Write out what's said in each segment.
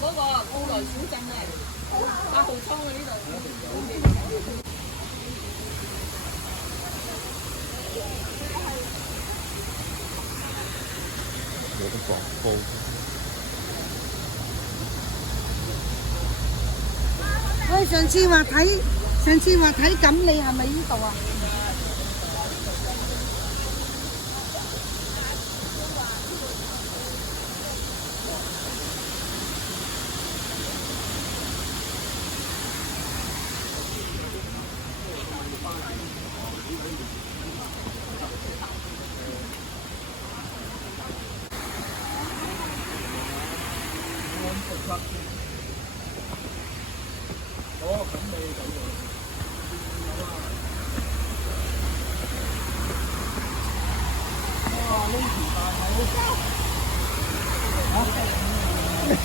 嗰個奧萊小鎮啊，8號倉啊呢度。有得廣告。喂，上次話睇錦鯉係咪呢度啊？幾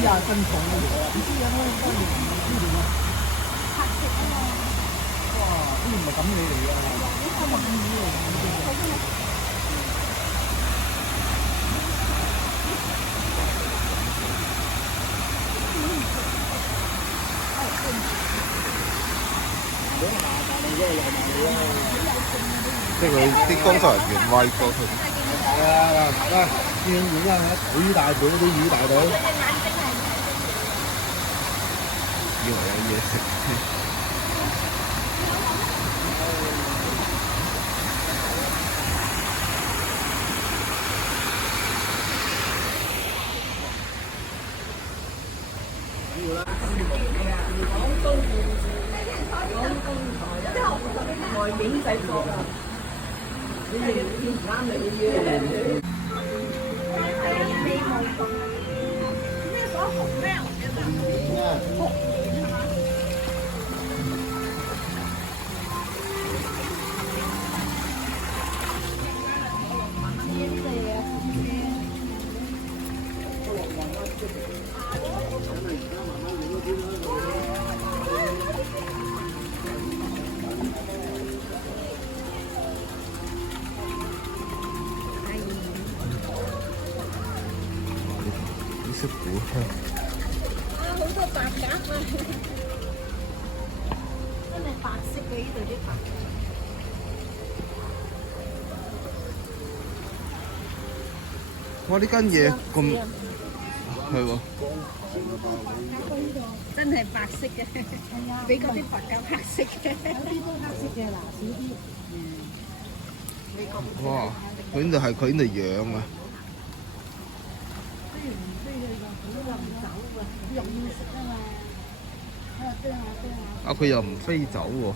廿斤重嘅嘢啊！唔知有冇人幫你呢度啊？黑色啊嘛！哇！呢唔係咁嘢嚟㗎，鯇魚嚟㗎。即係佢啲工作人員餵過佢。係啊，嗱，呢樣魚啊，好大條嗰啲魚大到。以為有嘢食。外景製作啊！你哋唔啱你嘅。咩所紅咩？啲識估香。好多白鴿啊！真係白色嘅呢度啲白鴿。哇！呢間嘢咁係喎。真係白色嘅，比嗰啲白鴿黑色嘅。有啲都黑色嘅，嗱少啲。哇！佢呢度係佢呢度養啊。啊！佢又唔飛走喎。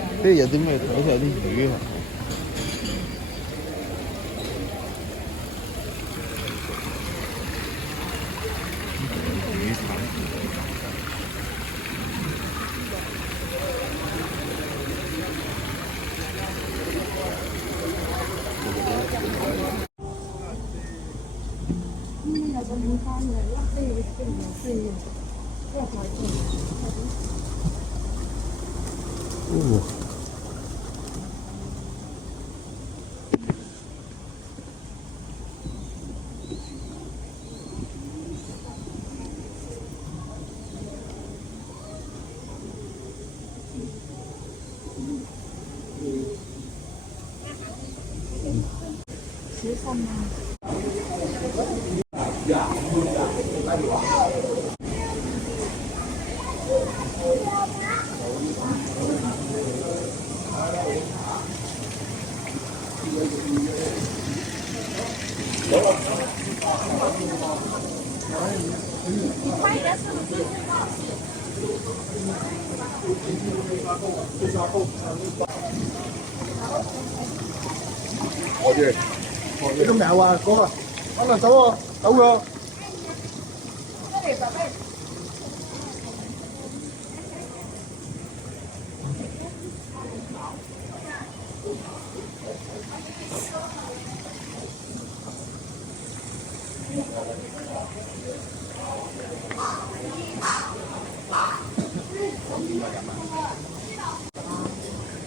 呢度有啲咩？好似有啲魚啊！魚產。哦。我哋，你都未有啊？嗰個，可能走啊，走㗎。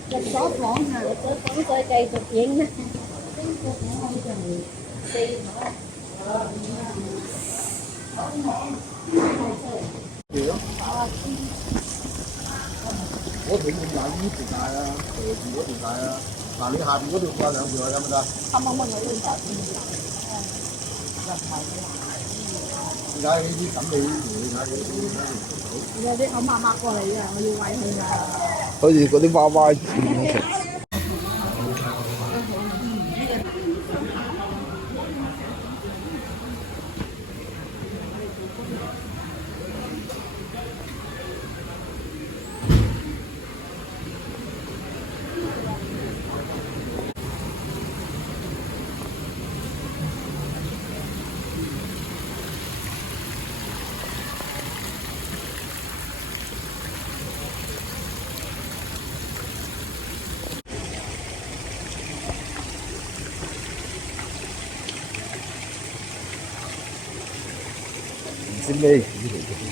入咗房啊，入咗房再繼續影啊。嗰條咁大呢條大啊，斜住嗰條大啊。嗱，你下邊嗰條掛兩條啊，得唔得？點解呢啲咁你點解你有啲口抹抹過嚟啊，我要餵佢㗎。好似嗰啲娃娃咁食。唔知咩魚嚟嘅。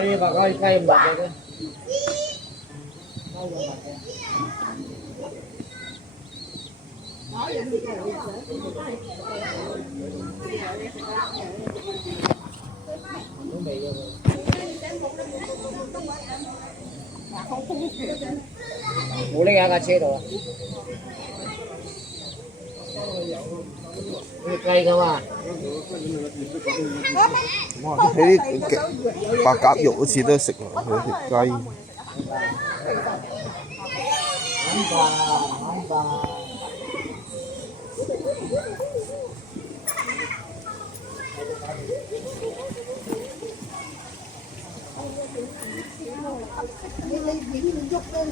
呢啲白雞雞唔落嘅啫。都未嘅冇拎喺架車度啊！呢隻雞噶嘛？哇！你睇啲白鴿肉好似都食落佢條雞。你影佢喐咧，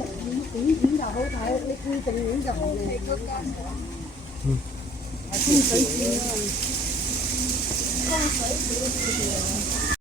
影就好睇，你固定影就唔靚。係風水線啊，風水線。